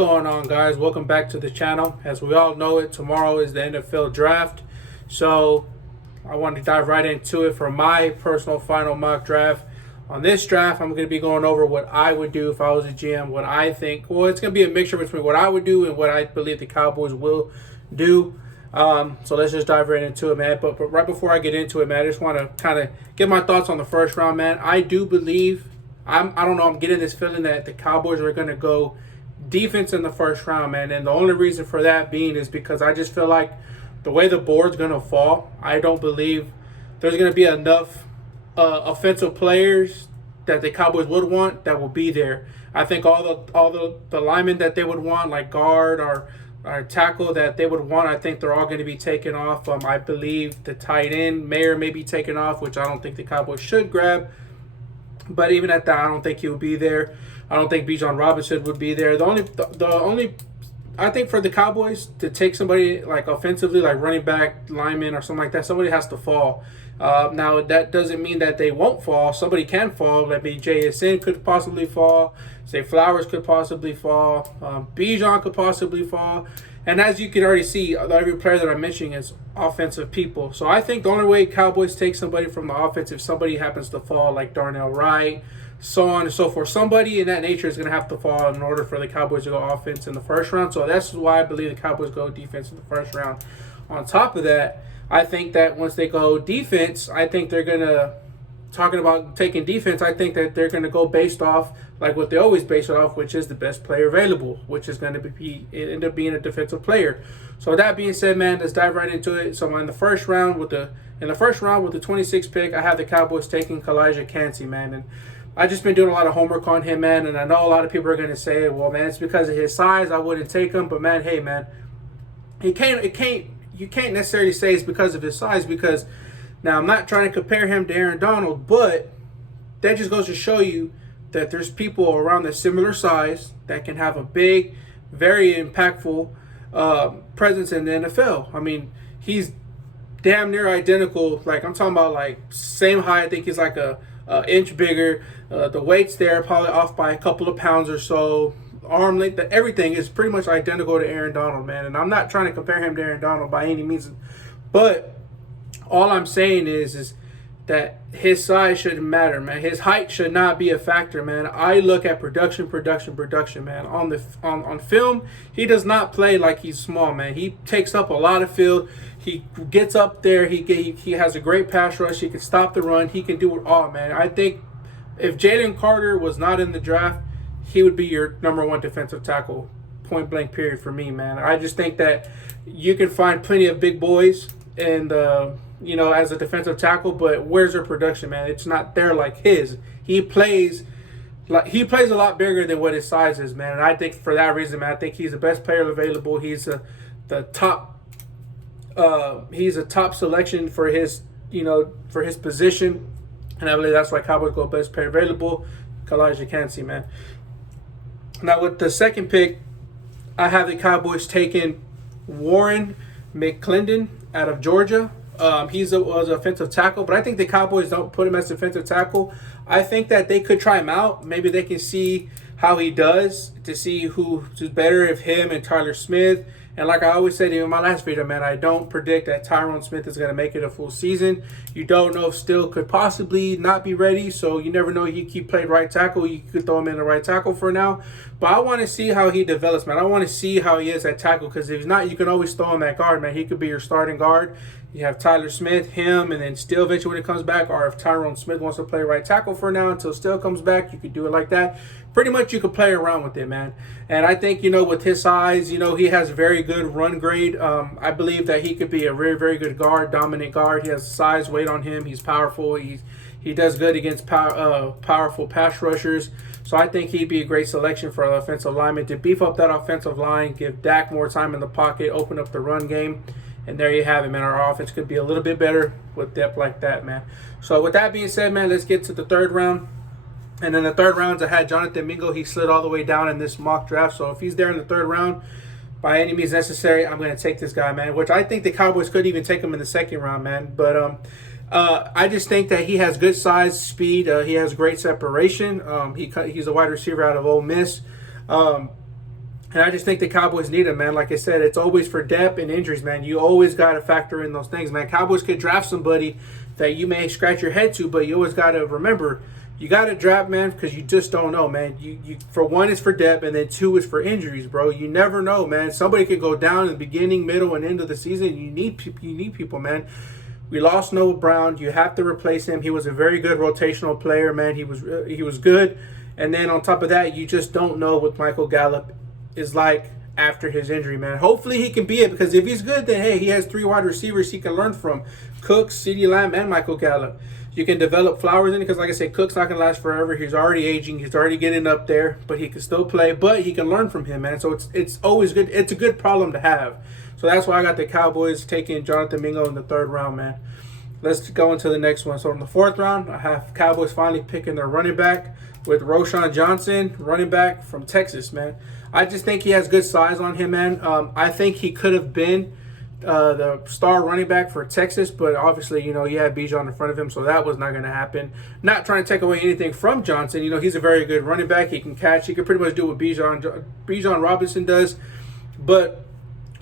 going on, guys? Welcome back to the channel. As we all know it, tomorrow is the NFL draft. So I want to dive right into it for my personal final mock draft. On this draft, I'm going to be going over what I would do if I was a GM, what I think. Well, it's going to be a mixture between what I would do and what I believe the Cowboys will do. So let's just dive right into it, man. But right before I get into it, man, I just want to kind of get my thoughts on the first round, man. I do believe, I don't know, I'm getting this feeling that the Cowboys are going to go defense in the first round, man. And the only reason for that being is because I just feel like the way the board's going to fall, I don't believe there's going to be enough offensive players that the Cowboys would want that will be there. I think all the linemen that they would want, like guard or tackle that they would want, I think they're all going to be taken off. I believe the tight end may be taken off, which I don't think the Cowboys should grab. But even at that, I don't think he will be there. I don't think Bijan Robinson would be there. The only I think for the Cowboys to take somebody like offensively, like running back, lineman, or something like that, somebody has to fall. Now, that doesn't mean that they won't fall. Somebody can fall. That means JSN could possibly fall. Say Flowers could possibly fall. Bijan could possibly fall. And as you can already see, every player that I'm mentioning is offensive people. So I think the only way Cowboys take somebody from the offense, if somebody happens to fall, like Darnell Wright, so on and so forth. Somebody in that nature is going to have to fall in order for the Cowboys to go offense in the first round. So that's why I believe the Cowboys go defense in the first round. On top of that, I think that once they go defense, I think they're going to, talking about taking defense, I think that they're going to go based off like what they always base it off, which is the best player available, which is going to end up being a defensive player. So with that being said, man, let's dive right into it. So in the first round with the 26th pick, I have the Cowboys taking Kalijah Kancey, man. And I've just been doing a lot of homework on him, man, and I know a lot of people are going to say, well, man, it's because of his size, I wouldn't take him. But, man, hey, man, you can't necessarily say it's because of his size, because now I'm not trying to compare him to Aaron Donald, but that just goes to show you that there's people around the similar size that can have a big, very impactful presence in the NFL. I mean, he's damn near identical. Like, I'm talking about, like, same height. I think he's like a inch bigger. The weight's there, probably off by a couple of pounds or so. Arm length, everything is pretty much identical to Aaron Donald, man. And I'm not trying to compare him to Aaron Donald by any means, but all I'm saying is that his size shouldn't matter, man. His height should not be a factor, man. I look at production, man. On film, he does not play like he's small, man. He takes up a lot of field. He gets up there. He has a great pass rush. He can stop the run. He can do it all, man. I think if Jalen Carter was not in the draft, he would be your number one defensive tackle, point blank period for me, man. I just think that you can find plenty of big boys and as a defensive tackle, but where's their production, man? It's not there like his. He plays a lot bigger than what his size is, man. And I think for that reason, man, I think he's the best player available. He's a top selection for his position, and I believe that's why Cowboys go best player available, Kalijah Kancey, man. Now with the second pick, I have the Cowboys taking Warren McClendon out of Georgia. He's was an offensive tackle, but I think the Cowboys don't put him as defensive tackle. I think that they could try him out. Maybe they can see how he does to see who's better, if him and Tyler Smith. And like I always said in my last video, man, I don't predict that Tyrone Smith is going to make it a full season. You don't know if Steele could possibly not be ready, so you never know. He played right tackle. You could throw him in the right tackle for now. But I want to see how he develops, man. I want to see how he is at tackle, because if he's not, you can always throw him at guard, man. He could be your starting guard. You have Tyler Smith, him, and then Steele eventually when it comes back. Or if Tyrone Smith wants to play right tackle for now until Steele comes back, you could do it like that. Pretty much you could play around with it, man. And I think, with his size, he has a very good run grade. I believe that he could be a very, very good guard, dominant guard. He has size, weight on him. He's powerful. He does good against powerful pass rushers. So I think he'd be a great selection for an offensive lineman to beef up that offensive line, give Dak more time in the pocket, open up the run game. And there you have it, man. Our offense could be a little bit better with depth like that, man. So with that being said, man, let's get to the third round. And in the third round, I had Jonathan Mingo. He slid all the way down in this mock draft. So if he's there in the third round, by any means necessary, I'm going to take this guy, man. Which I think the Cowboys could even take him in the second round, man. But I just think that he has good size, speed. He has great separation. He's a wide receiver out of Ole Miss. And I just think the Cowboys need him, man. Like I said, it's always for depth and injuries, man. You always got to factor in those things, man. Cowboys could draft somebody that you may scratch your head to, but you always got to remember, you got to draft, man, because you just don't know, man. You for one, it's for depth, and then two is for injuries, bro. You never know, man. Somebody could go down in the beginning, middle, and end of the season. You need people, man. We lost Noah Brown. You have to replace him. He was a very good rotational player, man. He was good. And then on top of that, you just don't know what Michael Gallup is like after his injury, man. Hopefully he can be it, because if he's good, then hey, he has 3 wide receivers he can learn from: Cooks, CeeDee Lamb, and Michael Gallup. You can develop Flowers in it, because like I said, Cook's not going to last forever. He's already aging. He's already getting up there, but he can still play. But he can learn from him, man. So it's always good. It's a good problem to have. So that's why I got the Cowboys taking Jonathan Mingo in the 3rd round, man. Let's go into the next one. So in the 4th round, I have Cowboys finally picking their running back with Roschon Johnson, running back from Texas, man. I just think he has good size on him, man. I think he could have been the star running back for Texas, but obviously, you had Bijan in front of him, so that was not going to happen. Not trying to take away anything from Johnson. He's a very good running back. He can catch. He can pretty much do what Bijan Robinson does, but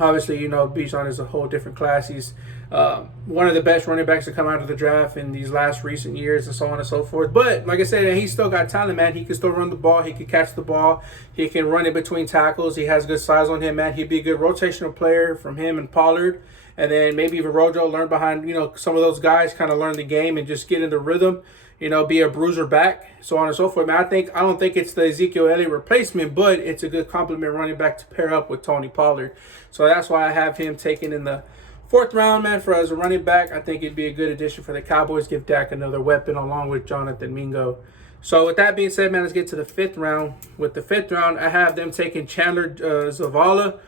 obviously, Bijan is a whole different class. He's one of the best running backs to come out of the draft in these last recent years, and so on and so forth. But like I said, he's still got talent, man. He can still run the ball. He can catch the ball. He can run in between tackles. He has good size on him, man. He'd be a good rotational player from him and Pollard. And then maybe even Rojo learn behind, some of those guys, kind of learn the game and just get in the rhythm, be a bruiser back, so on and so forth. Man, I don't think it's the Ezekiel Elliott replacement, but it's a good complement running back to pair up with Tony Pollard. So that's why I have him taken in the 4th round, man, for as a running back. I think it'd be a good addition for the Cowboys. Give Dak another weapon along with Jonathan Mingo. So with that being said, man, let's get to the 5th round. With the 5th round, I have them taking Chandler Zavala.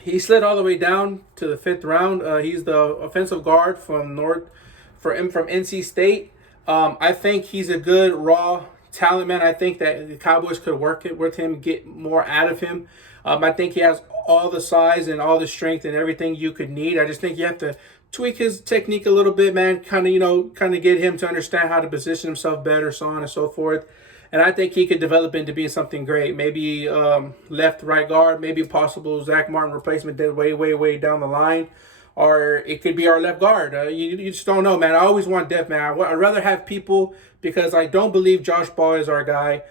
He slid all the way down to the 5th round. He's the offensive guard from NC State. I think he's a good raw talent, man. I think that the Cowboys could work it with him, get more out of him. I think he has all the size and all the strength and everything you could need. I just think you have to tweak his technique a little bit, man. Kind of get him to understand how to position himself better, so on and so forth. And I think he could develop into being something great. Maybe left, right guard, maybe possible Zach Martin replacement way down the line. Or it could be our left guard. You just don't know, man. I always want depth, man. I'd rather have people, because I don't believe Josh Ball is our guy.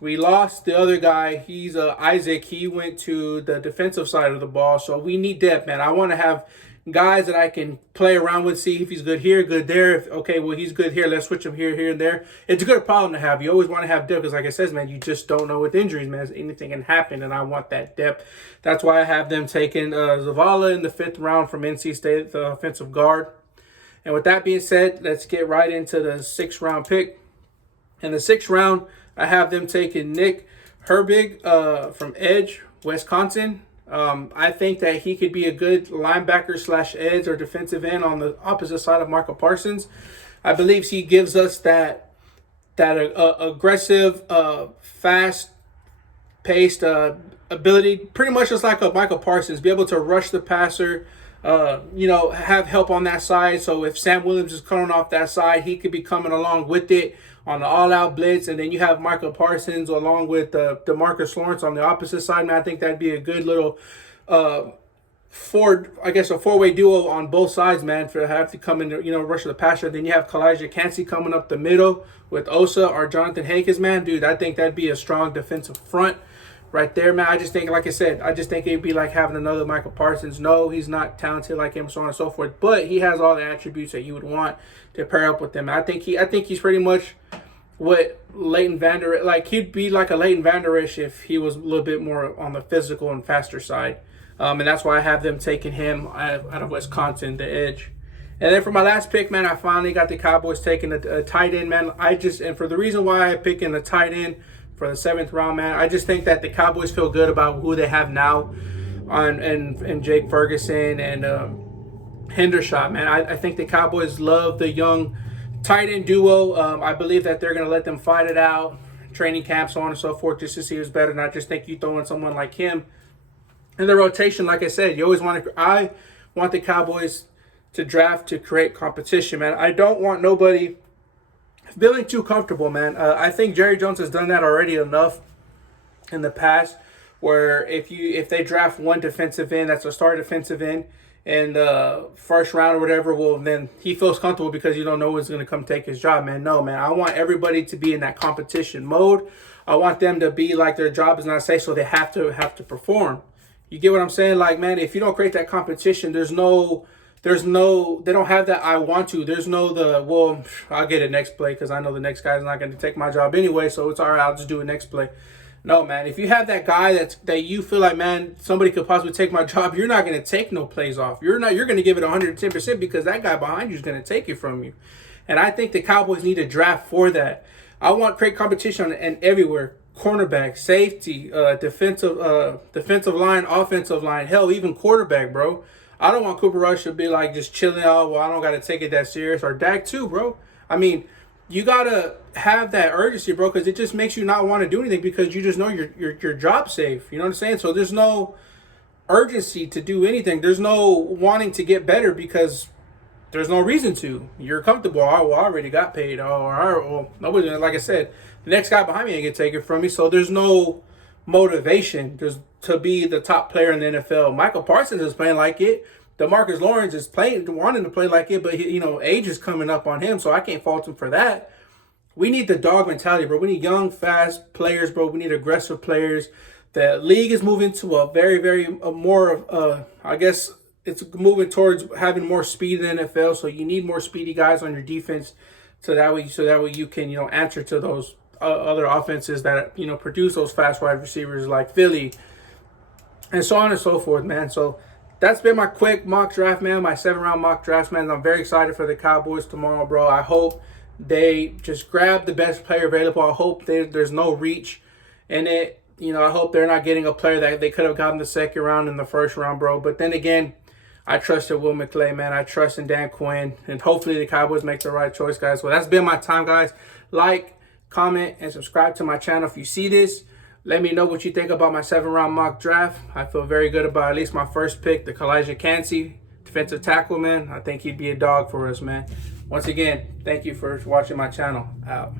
We lost the other guy. He's Isaac. He went to the defensive side of the ball. So we need depth, man. I want to have guys that I can play around with, see if he's good here, good there. He's good here. Let's switch him here, and there. It's a good problem to have. You always want to have depth, because like I said, man, you just don't know with injuries, man. Anything can happen, and I want that depth. That's why I have them taking Zavala in the 5th round from NC State, the offensive guard. And with that being said, let's get right into the 6th round pick. In the 6th round, I have them taking Nick Herbig from Edge, Wisconsin. I think that he could be a good linebacker / edge or defensive end on the opposite side of Michael Parsons. I believe he gives us that aggressive, fast-paced ability, pretty much just like a Michael Parsons, be able to rush the passer, have help on that side. So if Sam Williams is coming off that side, he could be coming along with it on the all-out blitz. And then you have Michael Parsons along with DeMarcus Lawrence on the opposite side. Man, I think that'd be a good little a four-way duo on both sides, man, for have to come in, rush the passer. Then you have Kalijah Cansey coming up the middle with Osa or Jonathan Hankins, man. Dude, I think that'd be a strong defensive front right there, man. I just think, like I said, it'd be like having another Michael Parsons. No, he's not talented like him, so on and so forth, but he has all the attributes that you would want to pair up with him. I think he's pretty much what Leighton Vander, like he'd be like a Leighton Vander Esch if he was a little bit more on the physical and faster side. And that's why I have them taking him out of Wisconsin, the edge. And then for my last pick, man, I finally got the Cowboys taking a tight end, man. And for the reason why I pick in the tight end for the 7th round, man, I just think that the Cowboys feel good about who they have now and Jake Ferguson and Hendershot, man. I think the Cowboys love the young tight end duo. I believe that they're going to let them fight it out, training camp, so on and so forth, just to see who's better. And I just think you throw in someone like him in the rotation, like I said, you always I want the Cowboys to draft to create competition, man. I don't want nobody feeling too comfortable, man. I think Jerry Jones has done that already enough in the past, where if they draft one defensive end that's a star defensive end in the first round or whatever, well, then he feels comfortable because you don't know who's going to come take his job, man. No, man. I want everybody to be in that competition mode. I want them to be like their job is not safe, so they have to perform. You get what I'm saying? Like, man, if you don't create that competition, they don't have that I want to. There's no well, I'll get it next play because I know the next guy's not going to take my job anyway, so it's all right, I'll just do it next play. No, man, if you have that guy that you feel like, man, somebody could possibly take my job, you're not going to take no plays off. You're going to give it 110% because that guy behind you is going to take it from you. And I think the Cowboys need a draft for that. I want great competition and everywhere. Cornerback, safety, defensive line, offensive line, hell, even quarterback, bro. I don't want Cooper Rush to be like just chilling out. Well, I don't got to take it that serious. Or Dak too, bro. I mean, you got to have that urgency, bro, because it just makes you not want to do anything because you just know your job's safe. You know what I'm saying? So there's no urgency to do anything. There's no wanting to get better because there's no reason to. You're comfortable. Oh, well, I already got paid. Well, nobody, like I said, the next guy behind me ain't going to take it from me. So there's no motivation to be the top player in the NFL. Michael Parsons is playing like it. DeMarcus Lawrence is wanting to play like it, but age is coming up on him, so I can't fault him for that. We need the dog mentality, bro. We need young, fast players, bro. We need aggressive players. The league is moving to a very, very more I guess it's moving towards having more speed in the NFL. So you need more speedy guys on your defense, so that way you can answer to those other offenses that produce those fast wide receivers like Philly, and so on and so forth, man. So that's been my quick mock draft, man. My 7-round mock draft, man. I'm very excited for the Cowboys tomorrow, bro. I hope they just grab the best player available. I hope there's no reach in it. I hope they're not getting a player that they could have gotten the second round in the first round, bro. But then again, I trust in Will McClay, man. I trust in Dan Quinn. And hopefully the Cowboys make the right choice, guys. Well, that's been my time, guys. Like, comment, and subscribe to my channel if you see this. Let me know what you think about my 7-round mock draft. I feel very good about at least my first pick, the Kalijah Kancey, defensive tackle, man. I think he'd be a dog for us, man. Once again, thank you for watching my channel. Out.